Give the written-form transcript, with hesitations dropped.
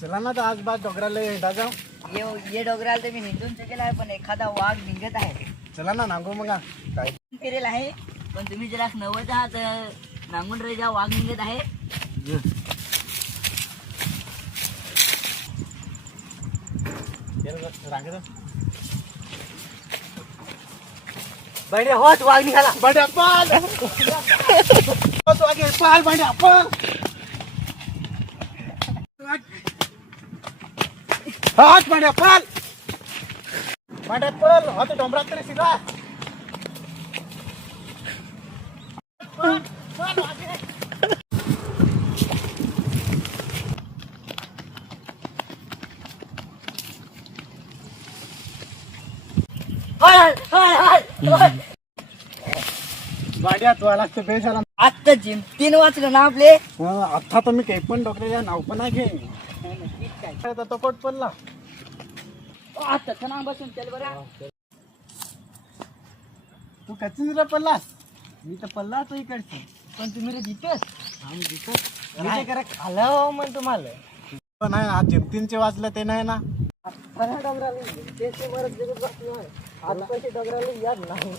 चला ना तर आज बाद डोंगराला हिंडा जाऊ. ये डोंगराला तर मी हिंदून चुकेला आहे, पण एखादा वाघ निघत आहे. चला ना नांगू मग काय फिरेल आहे, पण तुम्ही जरा नवत आहात. नांगून रे जा, वाघ निघत आहे. बड्या होत वाघ निघाला. बड्या पाल होत वाघ पाल. बड्या पाल हात. बड्या पाल. बड्या पाल होत डोंगरात तरी शिका. गाड्या तुला लागतं बेस झाला. आत्ता जिंतीन वाचलं ना आपले. आता तर मी काही पण डोक्याच्या नाव पण नाही घेईन. तो कोट पडला. आत्ताच नाव बसून चल बरं. तू कच्ची रे पडलास. मी तर पडला तो इकडची. पण तुम्ही रे जितच. आम्ही जिथं करा खालं मग तुम्हाला नाही. आज जिमतीनचे वाचलं ते नाही ना. डोंगराला डोंगराला याद नाही.